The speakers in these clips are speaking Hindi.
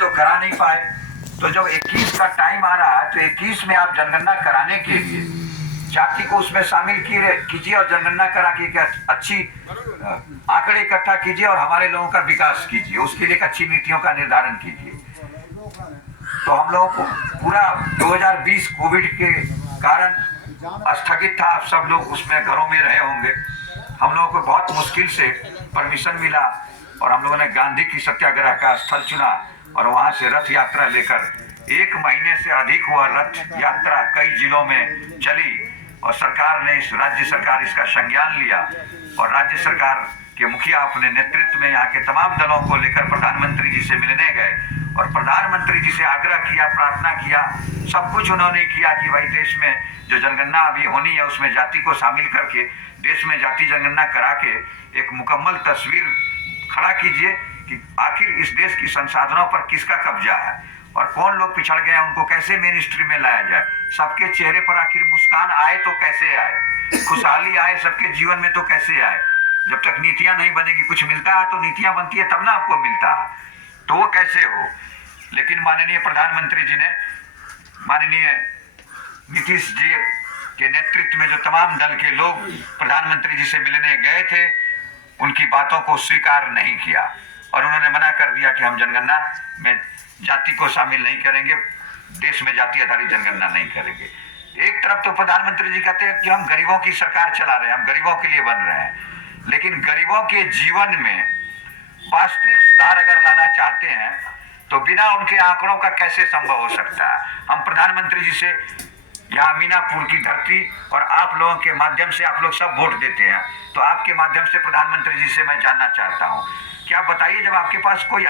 तो करा नहीं पाए। तो जब 21 का टाइम आ रहा है तो 21 में आप जनगणना कराने के लिए जाति को उसमें शामिल कीजिए और जनगणना करा के अच्छी आंकड़े इकट्ठा कीजिए और हमारे लोगों का विकास कीजिए, उसके लिए अच्छी नीतियों का निर्धारण कीजिए। तो हम लोगों को पूरा 2020 कोविड के कारण स्थगित था, आप सब लोग उसमें घरों में रहे होंगे। हम लोगों को बहुत मुश्किल से परमिशन मिला और हम लोगों ने गांधी की सत्याग्रह का स्थल चुना और वहां से रथ यात्रा लेकर 1 महीने से अधिक हुआ रथ यात्रा कई जिलों में चली और सरकार ने राज्य सरकार इसका संज्ञान लिया और राज्य सरकार के मुखिया अपने नेतृत्व में यहाँ के तमाम दलों को लेकर प्रधानमंत्री जी से मिलने गए और प्रधानमंत्री जी से आग्रह किया, प्रार्थना किया, सब कुछ उन्होंने किया कि भाई देश में जो जनगणना अभी होनी है उसमें जाति को शामिल करके देश में जाति जनगणना करा के एक मुकम्मल तस्वीर खड़ा कीजिए कि आखिर इस देश की संसाधनों पर किसका कब्जा है और कौन लोग पिछड़ गए हैं, उनको कैसे मेन स्ट्रीम में लाया जाए, सबके चेहरे पर आखिर मुस्कान आए तो कैसे आए, खुशहाली आए सबके जीवन में तो कैसे आए। जब तक नीतियां नहीं बनेगी, कुछ मिलता है तो नीतियां बनती है तब ना आपको मिलता है, तो वो कैसे हो। लेकिन माननीय प्रधानमंत्री जी ने माननीय नीतीश जी के नेतृत्व में जो तमाम दल के लोग प्रधानमंत्री जी से मिलने गए थे उनकी बातों को स्वीकार नहीं किया और उन्होंने मना कर दिया कि हम जनगणना में जाति को शामिल नहीं करेंगे, देश में जाति आधारित जनगणना नहीं करेंगे। एक तरफ तो प्रधानमंत्री जी कहते हैं कि हम गरीबों की सरकार चला रहे हैं, हम गरीबों के लिए बन रहे हैं, लेकिन गरीबों के जीवन में वास्तविक सुधार अगर लाना चाहते हैं तो बिना उनके आंकड़ों का कैसे संभव हो सकता है। हम प्रधानमंत्री जी से यहाँ मीनापुर की धरती और आप लोगों के माध्यम से, आप लोग सब वोट देते हैं, तो आपके माध्यम से प्रधानमंत्री जी से मैं जानना चाहता हूँ कि आप बताइए, जब आपके पास कोई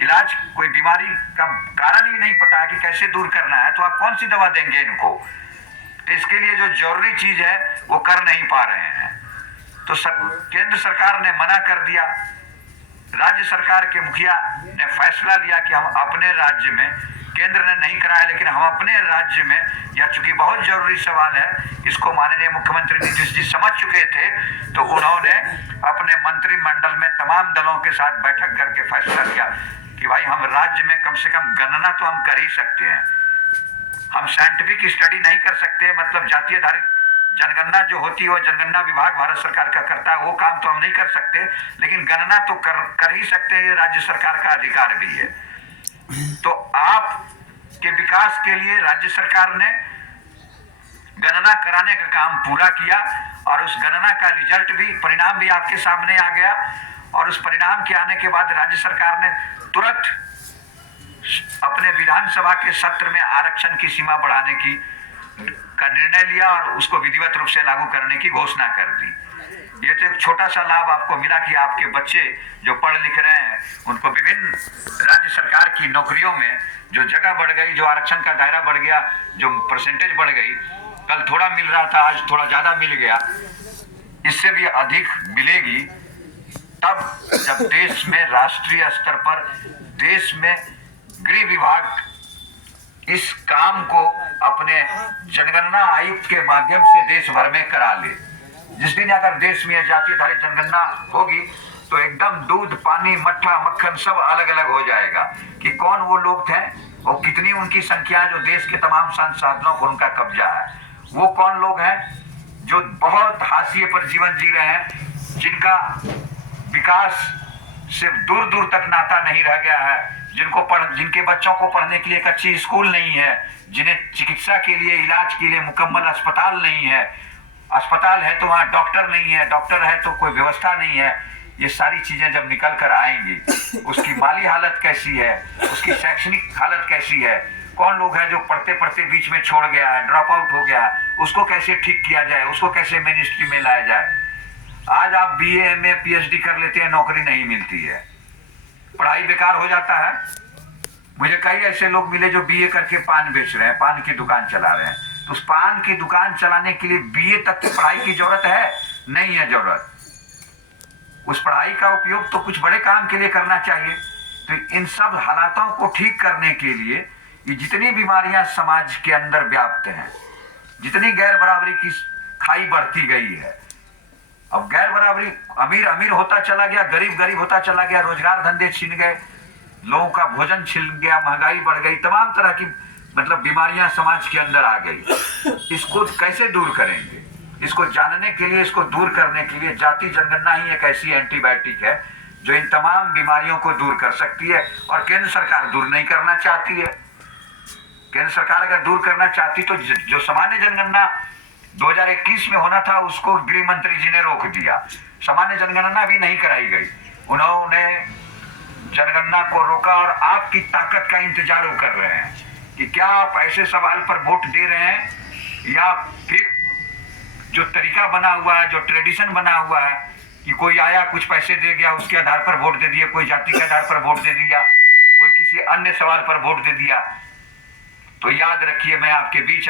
इलाज, कोई बीमारी का कारण ही नहीं पता है कि कैसे दूर करना है, तो आप कौन सी दवा देंगे इनको। तो इसके लिए जो जरूरी चीज है वो कर नहीं पा रहे हैं। तो केंद्र सरकार ने मना कर दिया। राज्य सरकार के मुखिया ने फैसला लिया कि हम अपने राज्य में, केंद्र ने नहीं कराया लेकिन हम अपने राज्य में, यह चूंकि बहुत जरूरी सवाल है, इसको माननीय मुख्यमंत्री नीतीश जी समझ चुके थे, तो उन्होंने अपने मंत्रिमंडल में तमाम दलों के साथ बैठक करके फैसला लिया कि भाई हम राज्य में कम से कम गणना तो हम कर ही सकते हैं। हम साइंटिफिक स्टडी नहीं कर सकते, मतलब जाति आधारित जनगणना जो होती है वो जनगणना विभाग भारत सरकार का करता है, वो काम तो हम नहीं कर सकते, लेकिन गणना तो कर ही सकते हैं, ये राज्य सरकार का अधिकार भी है। तो आप के विकास के लिए राज्य सरकार ने गणना कराने का काम पूरा किया और उस गणना का रिजल्ट भी, परिणाम भी आपके सामने आ गया और उस परिणाम के आने के बाद राज्य सरकार ने तुरंत अपने विधानसभा के सत्र में आरक्षण की सीमा बढ़ाने का निर्णय लिया और उसको विधिवत रूप से लागू करने की घोषणा कर दी। ये तो एक छोटा सा लाभ आपको मिला कि आपके बच्चे जो पढ़ लिख रहे हैं उनको विभिन्न राज्य सरकार की नौकरियों में जो जगह बढ़ गई, जो आरक्षण का दायरा बढ़ गया, जो परसेंटेज बढ़ गई, कल थोड़ा मिल रहा था आज थोड़ा ज्यादा मिल गया, इससे भी अधिक मिलेगी तब जब देश में राष्ट्रीय स्तर पर देश में गृह विभाग इस काम को अपने जनगणना आयुक्त के माध्यम से देश भर में करा ले। जिस दिन अगर देश में जाति आधारित जनगणना होगी तो एकदम दूध, पानी, मट्ठा, मक्खन सब अलग अलग हो जाएगा कि कौन वो लोग थे, वो कितनी उनकी संख्या जो देश के तमाम संसाधनों को उनका कब्जा है, वो कौन लोग हैं जो बहुत हाशिए पर जीवन जी रहे हैं, जिनका विकास सिर्फ दूर दूर तक नाता नहीं रह गया है, जिनके बच्चों को पढ़ने के लिए एक अच्छी स्कूल नहीं है, जिन्हें चिकित्सा के लिए, इलाज के लिए मुकम्मल अस्पताल नहीं है, अस्पताल है तो वहाँ डॉक्टर नहीं है, डॉक्टर है तो कोई व्यवस्था नहीं है। ये सारी चीजें जब निकल कर आएंगी, उसकी माली हालत कैसी है, उसकी शैक्षणिक हालत कैसी है, कौन लोग हैं जो पढ़ते पढ़ते बीच में छोड़ गया है, ड्रॉप आउट हो गया, उसको कैसे ठीक किया जाए, उसको कैसे मेन स्ट्रीम में लाया जाए। आज आप BA, MA, PhD कर लेते हैं, नौकरी नहीं मिलती है, पढ़ाई बेकार हो जाता है। मुझे कई ऐसे लोग मिले जो BA करके पान बेच रहे हैं, पान की दुकान चला रहे हैं, तो उस पान की दुकान चलाने के लिए BA तक की पढ़ाई की जरूरत है? नहीं है जरूरत। उस पढ़ाई का उपयोग तो कुछ बड़े काम के लिए करना चाहिए। तो इन सब हालातों को ठीक करने के लिए ये जितनी बीमारियां समाज के अंदर व्याप्त हैं, जितनी गैर बराबरी की खाई बढ़ती गई है, अब गैर बराबरी, अमीर अमीर होता चला गया, गरीब गरीब होता चला गया, रोजगार धंधे छिन गए, लोगों का भोजन छिन गया, महंगाई बढ़ गई, तमाम तरह की मतलब बीमारियां समाज के अंदर आ गई। इसको कैसे दूर करेंगे? इसको जानने के लिए, इसको दूर करने के लिए जाति जनगणना ही एक ऐसी एंटीबायोटिक है जो इन तमाम बीमारियों को दूर कर सकती है। और केंद्र सरकार दूर नहीं करना चाहती है। केंद्र सरकार अगर दूर करना चाहती तो जो सामान्य जनगणना 2021 में होना था उसको गृह मंत्री जी ने रोक दिया। सामान्य जनगणना भी नहीं कराई गई, उन्होंने जनगणना को रोका। और आपकी ताकत का इंतजार वो कर रहे हैं कि क्या आप ऐसे सवाल पर वोट दे रहे हैं या फिर जो तरीका बना हुआ है, जो ट्रेडिशन बना हुआ है कि कोई आया कुछ पैसे दे गया, उसके आधार पर वोट दे दिया, कोई जाति के आधार पर वोट दे दिया, कोई किसी अन्य सवाल पर वोट दे दिया। तो याद रखिए, मैं आपके बीच